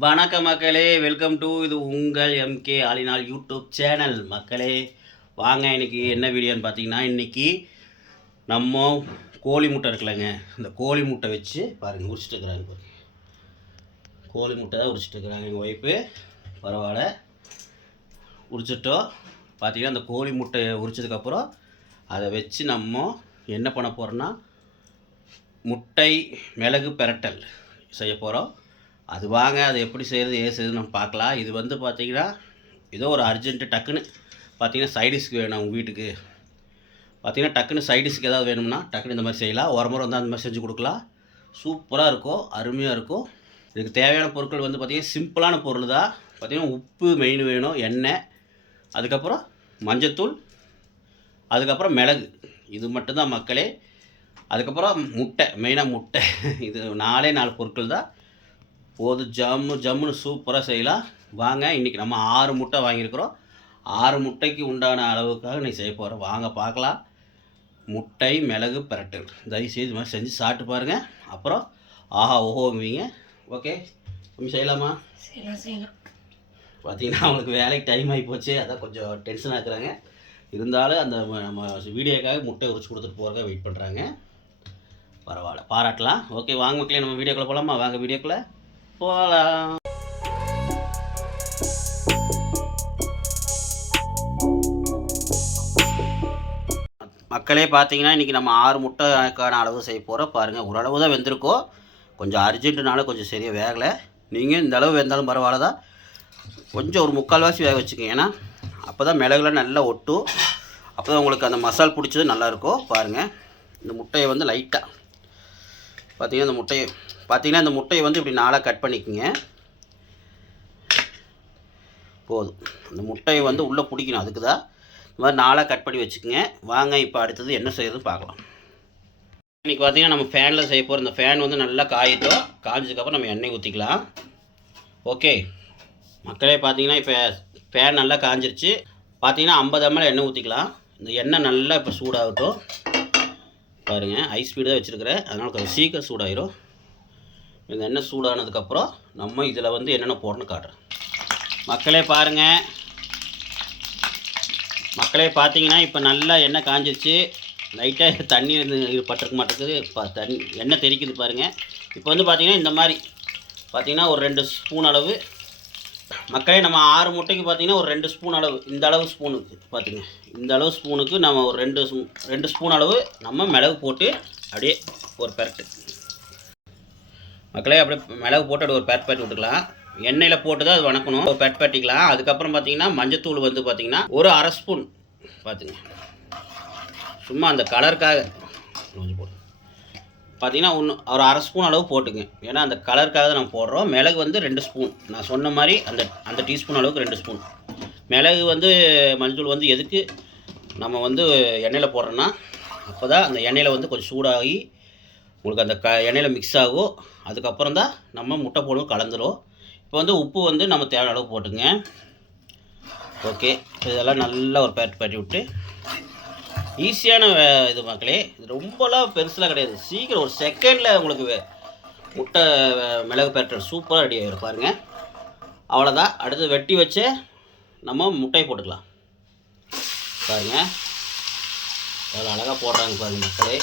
வணக்கம் மக்களே, welcome to இது உங்கள் எம்கே ஆலினால் யூடியூப் சேனல். மக்களே வாங்க, இன்றைக்கி என்ன வீடியோன்னு பார்த்தீங்கன்னா, இன்றைக்கி நம்ம கோழி முட்டை இருக்குல்லங்க, இந்த கோழி முட்டை வச்சு பாருங்கள் உரிச்சிட்டு இருக்கிறாங்க. கோழி முட்டை தான் உரிச்சிட்டு இருக்கிறாங்க எங்கள் ஒய்ஃபு. பரவாயில்ல, உரிச்சிட்டோம். பார்த்திங்கன்னா அந்த கோழி முட்டையை உரிச்சதுக்கப்புறம் அதை வச்சு நம்ம என்ன பண்ண போகிறோன்னா, முட்டை மிளகு பிரட்டல் செய்ய போகிறோம். அது வாங்க, அது எப்படி செய்கிறது ஏது செய்யுது நம்ம பார்க்கலாம். இது வந்து பார்த்திங்கன்னா ஏதோ ஒரு அர்ஜென்ட்டு டக்குன்னு பார்த்திங்கன்னா சைடிஷ்க்கு வேணும் உங்கள் வீட்டுக்கு. பார்த்திங்கன்னா டக்குன்னு சைடிஷ்க்கு ஏதாவது வேணும்னா டக்குன்னு இந்த மாதிரி செய்யலாம். ஒரு முறை வந்து அந்த மாதிரி செஞ்சு கொடுக்கலாம். சூப்பராக இருக்கும், அருமையாக இருக்கும். இதுக்கு தேவையான பொருட்கள் வந்து பார்த்திங்கன்னா சிம்பிளான பொருள் தான். பார்த்திங்கன்னா உப்பு மெயின் வேணும், எண்ணெய், அதுக்கப்புறம் மஞ்சத்தூள், அதுக்கப்புறம் மிளகு. இது மட்டும்தான் மக்களே. அதுக்கப்புறம் முட்டை, மெயினாக முட்டை. இது 4 பொருட்கள் தான். போது ஜம்முன்னு சூப்பராக செய்யலாம். வாங்க, இன்றைக்கி நம்ம 6 முட்டை வாங்கியிருக்கிறோம். 6 முட்டைக்கு உண்டான அளவுக்காக நீ செய்ய போகிறோம். வாங்க பார்க்கலாம். முட்டை மிளகு பிரட்டு தயவுசெய்து இது மாதிரி செஞ்சு சாப்பிட்டு பாருங்கள். அப்புறம் ஆஹா ஓஹோங்குவீங்க. ஓகே, நம்ம செய்யலாமா? செய்யலாம். பார்த்தீங்கன்னா அவங்களுக்கு வேலைக்கு டைம் ஆகி போச்சு, அதான் கொஞ்சம் டென்ஷனாக இருக்கிறாங்க. இருந்தாலும் அந்த நம்ம வீடியோக்காக முட்டை உரிச்சு கொடுத்துட்டு போகிறக்க வெயிட் பண்ணுறாங்க. பரவாயில்ல, பாராட்டலாம். ஓகே வாங்க மக்களே, நம்ம வீடியோக்குள்ளே போகலாமா? வாங்க வீடியோக்குள்ளே போகலாம். மக்களே பார்த்தீங்கன்னா இன்றைக்கி நம்ம 6 முட்டைக்கான அளவு செய்ய போகிறோம். பாருங்கள், ஓரளவு தான் வெந்திருக்கோம். கொஞ்சம் அர்ஜென்ட்டுனால கொஞ்சம் சரியாக வேகலை. நீங்கள் இந்த அளவு வெந்தாலும் பரவாயில்ல தான். கொஞ்சம் ஒரு 3/4 வேக வச்சுக்கோங்க. ஏன்னா அப்போ தான் மிளகுலாம் நல்லா ஒட்டும். அப்போ தான் உங்களுக்கு அந்த மசால் பிடிச்சது நல்லாயிருக்கும். பாருங்கள், இந்த முட்டையை வந்து லைட்டாக பார்த்திங்கன்னா இந்த முட்டையை வந்து இப்படி 4 கட் பண்ணிக்கோங்க. போதும். அந்த முட்டையை வந்து உள்ளே பிடிக்கணும், அதுக்கு தான் இந்த மாதிரி 4 கட் பண்ணி வச்சுக்கோங்க. வாங்க இப்போ அடுத்தது என்ன செய்யறதுன்னு பார்க்கலாம். இன்றைக்கி பார்த்திங்கன்னா நம்ம ஃபேனில் செய்ய போகிற இந்த ஃபேன் வந்து நல்லா காயிட்டோம். காய்ஞ்சதுக்கப்புறம் நம்ம எண்ணெய் ஊற்றிக்கலாம். ஓகே மக்களே, பார்த்தீங்கன்னா இப்போ ஃபேன் நல்லா காஞ்சிருச்சு. பார்த்தீங்கன்னா 50 ml எண்ணெய் ஊற்றிக்கலாம். இந்த எண்ணெய் நல்லா இப்போ சூடாகட்டும். பாருங்கள், ஹை ஸ்பீடு தான் வச்சுருக்கிறேன், அதனால் கொஞ்சம் சீக்கிரம் சூடாயிரும். இந்த எண்ணெய் சூடானதுக்கப்புறம் நம்ம இதில் வந்து என்னென்ன போடணும்னு காட்டுறேன். மக்களே பார்த்தீங்கன்னா இப்போ நல்லா எண்ணெய் காஞ்சிருச்சு. லைட்டாக தண்ணி பட்டிருக்க மாட்டேங்குது, தண்ணி எண்ணெய் தெரிக்குது பாருங்கள். இப்போ வந்து பார்த்திங்கன்னா இந்த மாதிரி பார்த்திங்கன்னா ஒரு 2 ஸ்பூன் அளவு. மக்களே நம்ம 6 முட்டைக்கு பார்த்திங்கன்னா ஒரு 2 ஸ்பூன் அளவு, இந்த அளவு ஸ்பூனுக்கு பார்த்திங்க, இந்த அளவு ஸ்பூனுக்கு நம்ம ஒரு 2 ஸ்பூன் அளவு நம்ம மிளகு போட்டு அப்படியே ஒரு பெரட்டு. மக்களே அப்படியே மிளகு போட்டு அப்படியே ஒரு பெரட்டு விட்டுக்கலாம். எண்ணெயில் போட்டு தான் அது வணக்கணும், ஒரு பெரட்டிக்கலாம். அதுக்கப்புறம் பார்த்திங்கன்னா மஞ்சத்தூள் வந்து பார்த்திங்கன்னா ஒரு 1/2 ஸ்பூன் பார்த்துங்க, சும்மா அந்த கலருக்காக கொஞ்சம் போட்டு பார்த்திங்கன்னா ஒரு 1/2 ஸ்பூன் அளவு போட்டுங்க. ஏன்னா அந்த கலருக்காக தான் நம்ம போடுறோம். மிளகு வந்து 2 ஸ்பூன், நான் சொன்ன மாதிரி அந்த டீஸ்பூன் அளவுக்கு 2 ஸ்பூன் மிளகு வந்து. மஞ்சள் வந்து எதுக்கு நம்ம வந்து எண்ணெயில் போடுறோன்னா, அப்போ தான் அந்த எண்ணெயில் வந்து கொஞ்சம் சூடாகி உங்களுக்கு அந்த எண்ணெயில் மிக்ஸ் ஆகும். அதுக்கப்புறம் தான் நம்ம முட்டை போடுவோம், கலந்துரும். இப்போ வந்து உப்பு வந்து நம்ம தேவையான அளவு போட்டுங்க. ஓகே, இதெல்லாம் நல்லா ஒரு பரட்டி விட்டு, ஈஸியான இது மக்களே. இது ரொம்பலாம் பெருசுலாம் கிடையாது, சீக்கிரம் ஒரு செகண்டில் உங்களுக்கு முட்டை மிளகு பரட்டல் சூப்பராக ரெடி ஆகிடும். பாருங்கள், அவ்வளோதான். அடுத்து வெட்டி வச்சு நம்ம முட்டையை போட்டுக்கலாம். பாருங்கள் எவ்வளோ அழகாக போடுறாங்க பாருங்கள் மக்களே.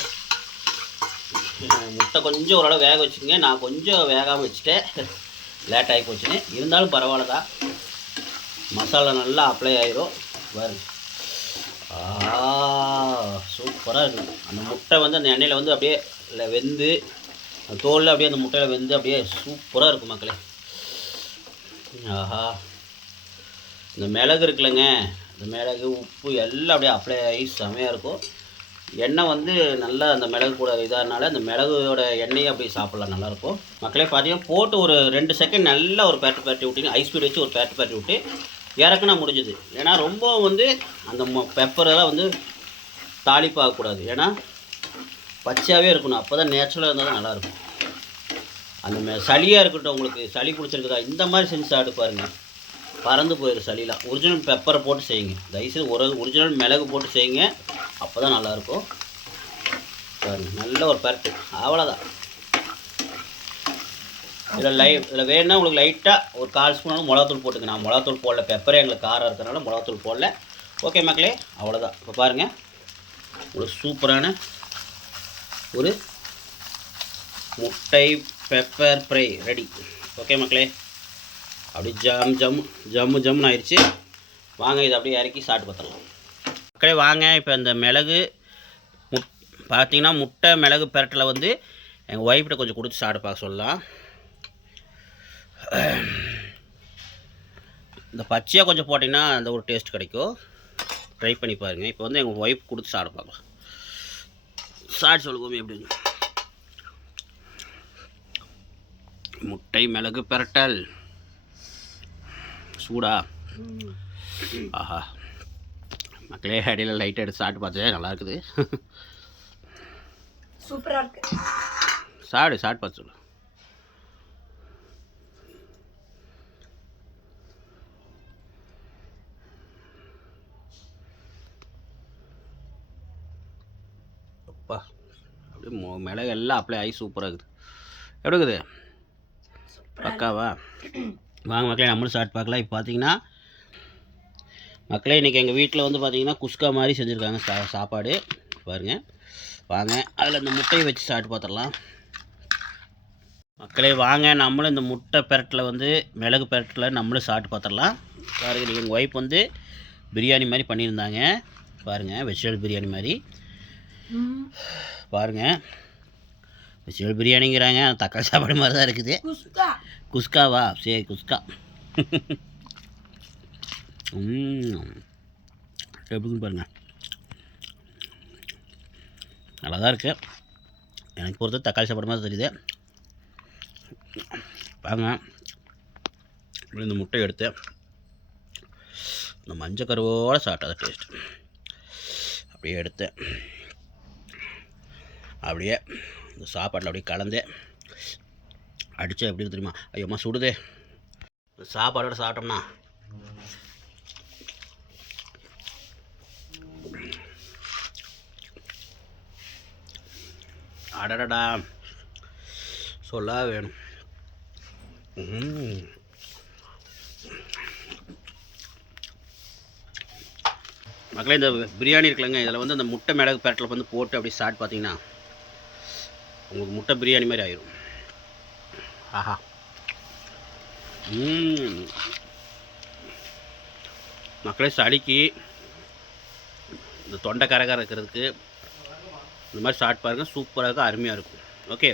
முட்டை கொஞ்சம் ஓரளவு வேக வச்சுக்கோங்க. நான் கொஞ்சம் வேகாமல் வச்சுட்டேன், லேட் ஆகி போச்சுன்னு. இருந்தாலும் பரவாயில்ல தான், மசாலா நல்லா அப்ளை ஆகிரும். பாருங்க, சூப்பராக இருக்குது. அந்த முட்டை வந்து அந்த எண்ணெயில் வந்து அப்படியே வெந்து, அந்த தோலில் அப்படியே அந்த முட்டையில் வெந்து அப்படியே சூப்பராக இருக்கும் மக்களே. ஆஹா, இந்த மிளகு இருக்குல்லங்க, இந்த மிளகு உப்பு எல்லாம் அப்படியே அப்ளை ஆகி செமையாக இருக்கும். எண்ணெய் வந்து நல்லா அந்த மிளகு கூட இதானால அந்த மிளகுயோட எண்ணெயை அப்படியே சாப்பிட்லாம், நல்லாயிருக்கும். மக்களே பார்த்தீங்கன்னா போட்டு ஒரு 2 செகண்ட் நல்லா ஒரு பரட்டி விட்டிங்க. ஹை ஸ்பீட் வச்சு ஒரு பரட்டி விட்டு இறக்குனா முடிஞ்சுது. ஏன்னா ரொம்ப வந்து அந்த பெப்பரெல்லாம் வந்து தாளிப்பாகக்கூடாது, ஏன்னா பச்சையாகவே இருக்கணும். அப்போ தான் நேச்சுரலாக இருந்தால் தான் நல்லாயிருக்கும். அந்த சளியாக இருக்கட்டும், உங்களுக்கு சளி பிடிச்சிருக்குதா, இந்த மாதிரி செஞ்சு சாப்பிட்டு பாருங்கள், பறந்து போயிடும் சளிலாம். ஒரிஜினல் பெப்பரை போட்டு செய்யுங்க தயவுசெய்து, ஒரிஜினல் மிளகு போட்டு செய்யுங்க, அப்போ தான் நல்லாயிருக்கும். பாருங்கள், நல்ல ஒரு பரட்டு, அவ்வளோதான். இதில் வேணும்னா உங்களுக்கு லைட்டாக ஒரு 1/4 ஸ்பூன் மிளகாத்தூள் போட்டுங்க. நான் மிளகாத்தூள் போடல, பெப்பரே எங்களுக்கு காரம் இருக்கிறதுனால மிளகாத்தூள் போடல. ஓகே மக்களே, அவ்வளோதான். இப்போ பாருங்கள், ஒரு சூப்பரான ஒரு முட்டை பெப்பர் ஃப்ரை ரெடி. ஓகே மக்களே, அப்படி ஜம்முன்னு ஆயிடுச்சு. வாங்க இதை அப்படியே இறக்கி சாப்பிட்டு பார்த்துடலாம் மக்களே. வாங்க இப்போ இந்த மிளகு பார்த்தீங்கன்னா முட்டை மிளகு பெரட்டில் வந்து எங்கள் ஒய்ஃப்கிட்ட கொஞ்சம் கொடுத்து சாப்பிட்டு பார்க்க சொல்லலாம். இந்த பச்சையாக கொஞ்சம் போட்டிங்கன்னா அந்த ஒரு டேஸ்ட் கிடைக்கும். ட்ரை பண்ணி பாருங்கள். இப்போ வந்து எங்கள் ஒய்ஃப் கொடுத்து சாப்பிட பார்க்கலாம். சாப்பிட்டு சொல்லுவோமே எப்படிங்க. முட்டை மிளகு பெரட்டல் சூடா. ஆஹா மக்களே, அடியில் லைட்டாக எடுத்து சாப்பிட்டு பார்த்தேன், நல்லா இருக்குது. சூப்பராக இருக்கு. சாப்பிட்டு பார்த்து சொல்லு. அப்பா அப்படியே மிளகு எல்லாம் அப்ளை ஆகி சூப்பராக இருக்குது. எப்படி இருக்குது? பக்காவா? வாங்க மக்களே, நம்மளும் சாப்பிட்டு பார்க்கலாம். இப்போ பார்த்தீங்கன்னா மக்களே, இன்றைக்கி எங்கள் வீட்டில் வந்து பார்த்திங்கன்னா குஸ்கா மாதிரி செஞ்சுருக்காங்க சாப்பாடு பாருங்கள். வாங்க அதில் இந்த முட்டையை வச்சு சாப்பிட்டு பார்த்துடலாம் மக்களே. வாங்க நம்மளும் இந்த முட்டை பெரட்டில் வந்து மிளகு பெரட்டில் நம்மளும் சாப்பிட்டு பார்த்துடலாம். பாருங்கள், எங்கள் ஒய்ஃப் வந்து பிரியாணி மாதிரி பண்ணியிருந்தாங்க பாருங்கள், வெஜிடபிள் பிரியாணி மாதிரி பாருங்கள். வெஜிடபிள் பிரியாணிங்கிறாங்க, தக்காளி சாப்பாடு மாதிரி தான் இருக்குது. குஸ்காவா? சரி, குஸ்கா. எப்படின்னு பாருங்கள், நல்லா தான் இருக்குது. எனக்கு பொறுத்த தக்காளி சாப்பாடு மாதிரி தெரியுது. வாங்க இந்த முட்டை எடுத்து இந்த மஞ்சள் கருவோடு சாப்பிட்டா டேஸ்ட். அப்படியே எடுத்து அப்படியே இந்த சாப்பாட்டில் அப்படியே கலந்து அடித்தா எப்படி தெரியுமா? ஐயோம்மா சுடுதே. சாப்பாடோட சாப்பிட்டோம்னா அடடடா சொல்ல வேணும். மக்களே, இந்த பிரியாணி இருக்குல்லங்க, இதில் வந்து அந்த முட்டை மிளகு பெரட்டில் வந்து போட்டு அப்படி சாப்பிட்டு பார்த்தீங்கன்னா உங்களுக்கு முட்டை பிரியாணி மாதிரி ஆயிரும். ஆஹா, மக்களே, சளிக்கு இந்த தொண்டை கரகர இருக்கிறதுக்கு இந்த மாதிரி சாப்பிட்டு பாருங்கள், சூப்பராக இருக்கும், அருமையாக இருக்கும். ஓகே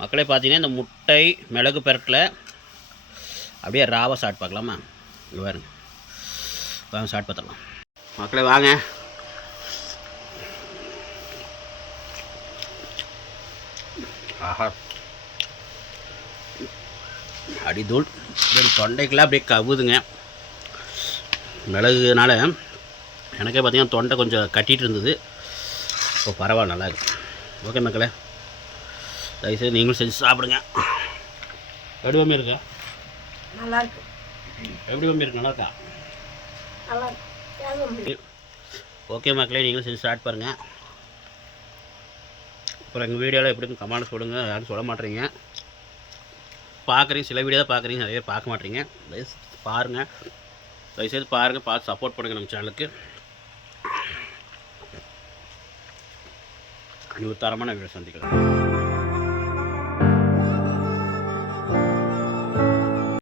மக்களே, பார்த்தீங்கன்னா இந்த முட்டை மிளகு பெரட்டில் அப்படியே ராவாக சாப்பிட்டு பார்க்கலாமா? இங்கே பாருங்க, வாங்க சாப்பிட்டு பார்த்துடலாம் மக்களே. வாங்க ஆஹா, அடிதூள் தொண்டைக்கெல்லாம் அப்படியே கவுதுங்க. மிளகுனால எனக்கே பார்த்தீங்கன்னா தொண்டை கொஞ்சம் கட்டிகிட்டு இருந்தது. இப்போ பரவாயில்ல, நல்லா இருக்கு. ஓகே மக்களே, தயவுசெய்து நீங்களும் செஞ்சு சாப்பிடுங்க. எப்படி மம்மி இருக்கா? நல்லா இருக்கு. எப்படி மம்மி இருக்கு? நல்லா இருக்கா? நல்லா இருக்கு. ஓகே மக்களே, நீங்களும் செஞ்சு ஸ்டார்ட் பாருங்கள். அப்புறம் எங்கள் வீடியோவில் எப்படின்னு கமெண்ட் சொல்லுங்கள். யாரும் சொல்ல மாட்டேறீங்க. பார்க்குறீங்க, சில வீடியோ தான் பார்க்குறீங்க, நிறைய பார்க்க மாட்டேறீங்க. பாருங்கள், தயவுசெய்து பாருங்கள், பார்த்து சப்போர்ட் பண்ணுங்கள் நம்ம சேனலுக்கு. இன்னொரு தரமான வீடியோ சந்திக்கலாம்.